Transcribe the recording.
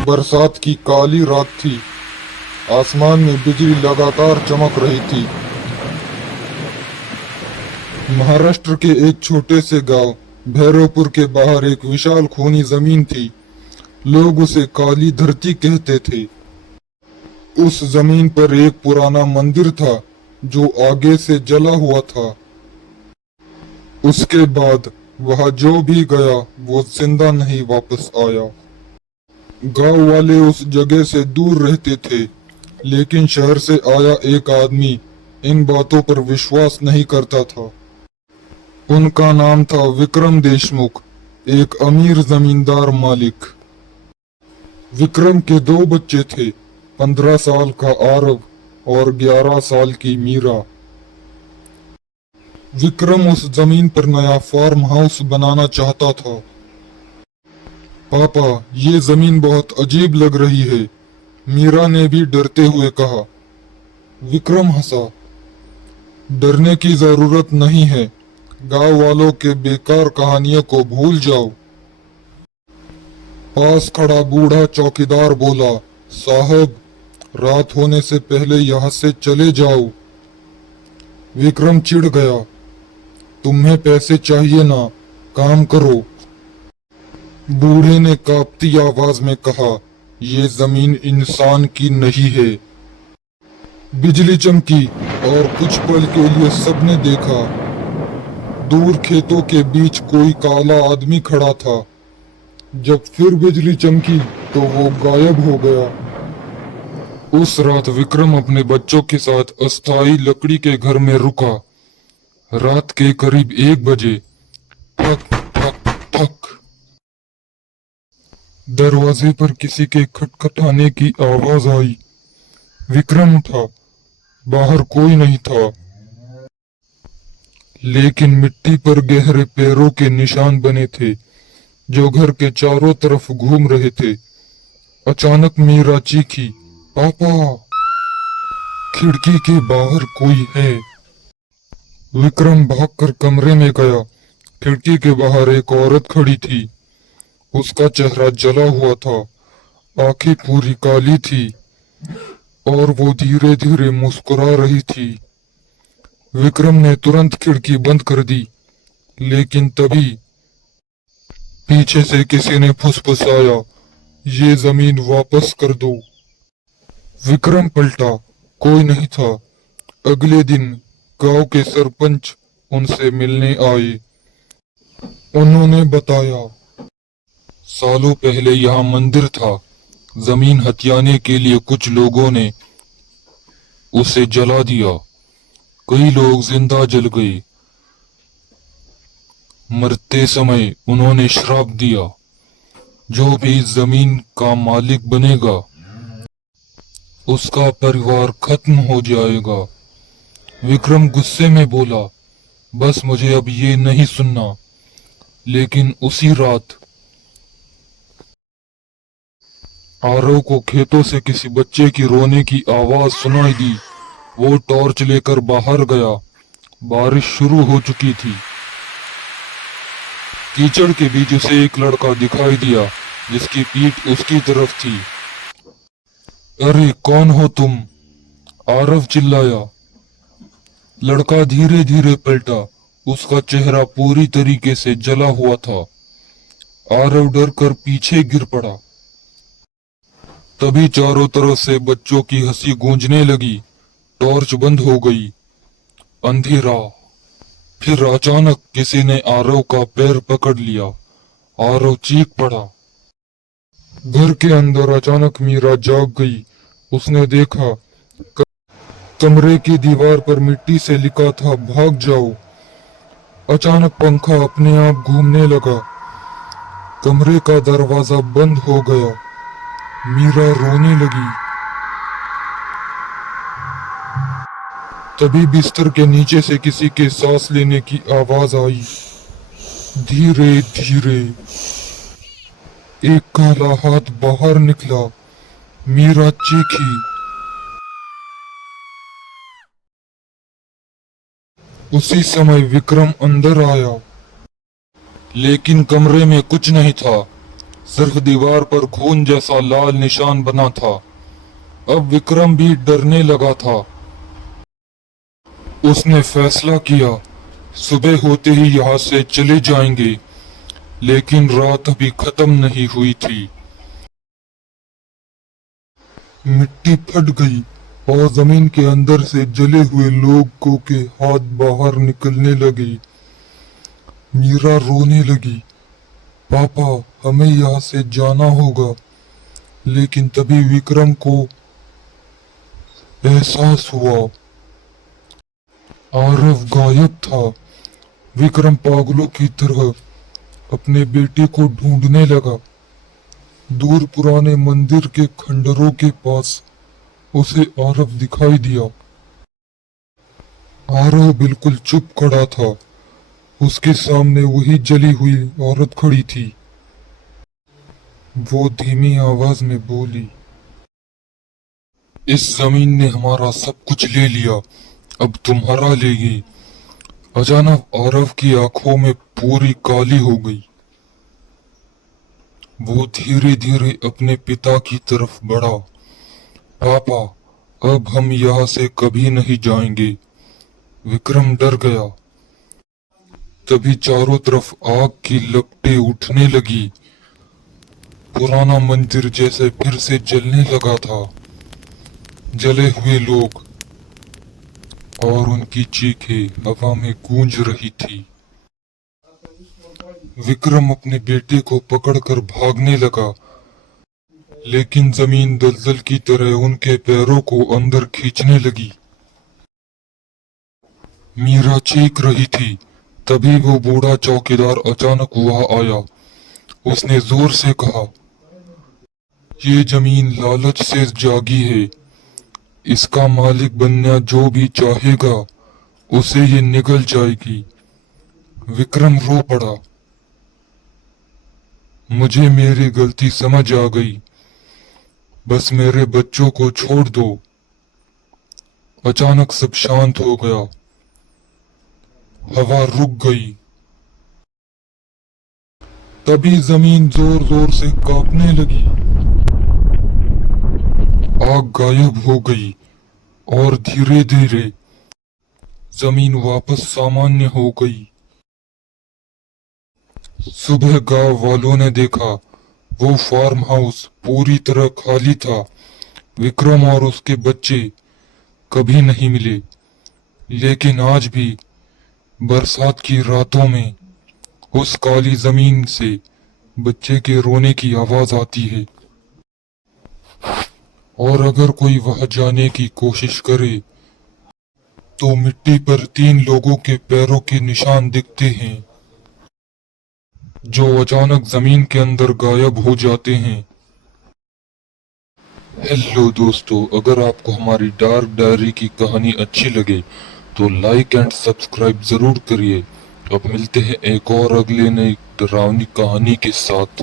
बरसात की काली रात थी। आसमान में बिजली लगातार चमक रही थी। महाराष्ट्र के एक छोटे से गांव भैरवपुर के बाहर एक विशाल खूनी जमीन थी। लोग उसे काली धरती कहते थे। उस जमीन पर एक पुराना मंदिर था जो आगे से जला हुआ था। उसके बाद वहां जो भी गया वो जिंदा नहीं वापस आया। गांव वाले उस जगह से दूर रहते थे, लेकिन शहर से आया एक आदमी इन बातों पर विश्वास नहीं करता था। उनका नाम था विक्रम देशमुख, एक अमीर जमींदार मालिक। विक्रम के दो बच्चे थे, 15 साल का आरव और 11 साल की मीरा। विक्रम उस जमीन पर नया फार्म हाउस बनाना चाहता था। पापा, ये जमीन बहुत अजीब लग रही है, मीरा ने भी डरते हुए कहा। विक्रम हंसा। डरने की जरूरत नहीं है, गांव वालों के बेकार कहानियों को भूल जाओ। पास खड़ा बूढ़ा चौकीदार बोला, साहब, रात होने से पहले यहाँ से चले जाओ। विक्रम चिढ़ गया। तुम्हें पैसे चाहिए ना, काम करो। बूढ़े ने कांपती आवाज में कहा, ये जमीन इंसान की नहीं है। बिजली चमकी और कुछ पल के लिए सबने देखा। दूर खेतों के बीच कोई काला आदमी खड़ा था। जब फिर बिजली चमकी तो वो गायब हो गया। उस रात विक्रम अपने बच्चों के साथ अस्थाई लकड़ी के घर में रुका। रात के करीब 1 बजे ठक ठक ठक दरवाजे पर किसी के खटखटाने की आवाज आई। विक्रम उठा। बाहर कोई नहीं था, लेकिन मिट्टी पर गहरे पैरों के निशान बने थे जो घर के चारों तरफ घूम रहे थे। अचानक मीरा चीखी, पापा, खिड़की के बाहर कोई है। विक्रम भागकर कमरे में गया। खिड़की के बाहर एक औरत खड़ी थी। उसका चेहरा जला हुआ था, आंखें पूरी काली थी और वो धीरे धीरे मुस्कुरा रही थी। विक्रम ने तुरंत खिड़की बंद कर दी, लेकिन तभी पीछे से किसी ने फुसफुसाया, ये जमीन वापस कर दो। विक्रम पलटा, कोई नहीं था। अगले दिन गांव के सरपंच उनसे मिलने आए। उन्होंने बताया, सालों पहले यहाँ मंदिर था। जमीन हथियाने के लिए कुछ लोगों ने उसे जला दिया। कई लोग जिंदा जल गए। मरते समय उन्होंने श्राप दिया, जो भी इस जमीन का मालिक बनेगा उसका परिवार खत्म हो जाएगा। विक्रम गुस्से में बोला, बस मुझे अब ये नहीं सुनना। लेकिन उसी रात आरव को खेतों से किसी बच्चे की रोने की आवाज सुनाई दी। वो टॉर्च लेकर बाहर गया। बारिश शुरू हो चुकी थी। कीचड़ के बीच उसे एक लड़का दिखाई दिया जिसकी पीठ उसकी तरफ थी। अरे कौन हो तुम? आरव चिल्लाया। लड़का धीरे धीरे पलटा। उसका चेहरा पूरी तरीके से जला हुआ था। आरव डर कर पीछे गिर पड़ा। तभी चारों तरफ से बच्चों की हंसी गूंजने लगी। टॉर्च बंद हो गई। अंधेरा। फिर अचानक किसी ने आरव का पैर पकड़ लिया। आरव चीख पड़ा। घर के अंदर अचानक मीरा जाग गई। उसने देखा कमरे की दीवार पर मिट्टी से लिखा था, भाग जाओ। अचानक पंखा अपने आप घूमने लगा। कमरे का दरवाजा बंद हो गया। मीरा रोने लगी। तभी बिस्तर के नीचे से किसी के सांस लेने की आवाज आई। धीरे धीरे एक काला हाथ बाहर निकला। मीरा चीखी। उसी समय विक्रम अंदर आया, लेकिन कमरे में कुछ नहीं था, सिर्फ दीवार पर खून जैसा लाल निशान बना था। अब विक्रम भी डरने लगा था। उसने फैसला किया, सुबह होते ही यहाँ से चले जाएंगे। लेकिन रात अभी खत्म नहीं हुई थी। मिट्टी फट गई और जमीन के अंदर से जले हुए लोगों के हाथ बाहर निकलने लगे। मीरा रोने लगी, पापा हमें यहाँ से जाना होगा। लेकिन तभी विक्रम को एहसास हुआ, आरव गायब था। विक्रम पागलों की तरह अपने बेटे को ढूंढने लगा। दूर पुराने मंदिर के खंडरों के पास उसे आरव दिखाई दिया। आरव बिल्कुल चुप खड़ा था। उसके सामने वही जली हुई औरत खड़ी थी। वो धीमी आवाज में बोली, इस जमीन ने हमारा सब कुछ ले लिया, अब तुम्हारा लेगी। अचानक आरव की आंखों में पूरी काली हो गई। वो धीरे धीरे अपने पिता की तरफ बढ़ा। पापा अब हम यहाँ से कभी नहीं जाएंगे। विक्रम डर गया। तभी चारों तरफ आग की लपटें उठने लगी। पुराना मंदिर जैसे फिर से जलने लगा था। जले हुए लोग और उनकी चीखें हवा में गूंज रही थी। विक्रम अपने बेटे को पकड़कर भागने लगा, लेकिन जमीन दलदल की तरह उनके पैरों को अंदर खींचने लगी। मीरा चीख रही थी। तभी वो बूढ़ा चौकीदार अचानक वहां आया। उसने जोर से कहा, ये जमीन लालच से जागी है। इसका मालिक बनना जो भी चाहेगा उसे ये निगल जाएगी। विक्रम रो पड़ा, मुझे मेरी गलती समझ आ गई। बस मेरे बच्चों को छोड़ दो। अचानक सब शांत हो गया। हवा रुक गई। तभी जमीन जोर जोर से कांपने लगी। आग गायब हो गई और धीरे धीरे जमीन वापस सामान्य हो गई। सुबह गांव वालों ने देखा, वो फार्म हाउस पूरी तरह खाली था। विक्रम और उसके बच्चे कभी नहीं मिले। लेकिन आज भी बरसात की रातों में उस काली जमीन से बच्चे के रोने की आवाज आती है। और अगर कोई वहां जाने की कोशिश करे तो मिट्टी पर 3 लोगों के पैरों के निशान दिखते हैं, जो अचानक जमीन के अंदर गायब हो जाते हैं। हेलो दोस्तों, अगर आपको हमारी डार्क डायरी की कहानी अच्छी लगे तो लाइक एंड सब्सक्राइब जरूर करिए। अब मिलते हैं एक और अगले नई डरावनी कहानी के साथ।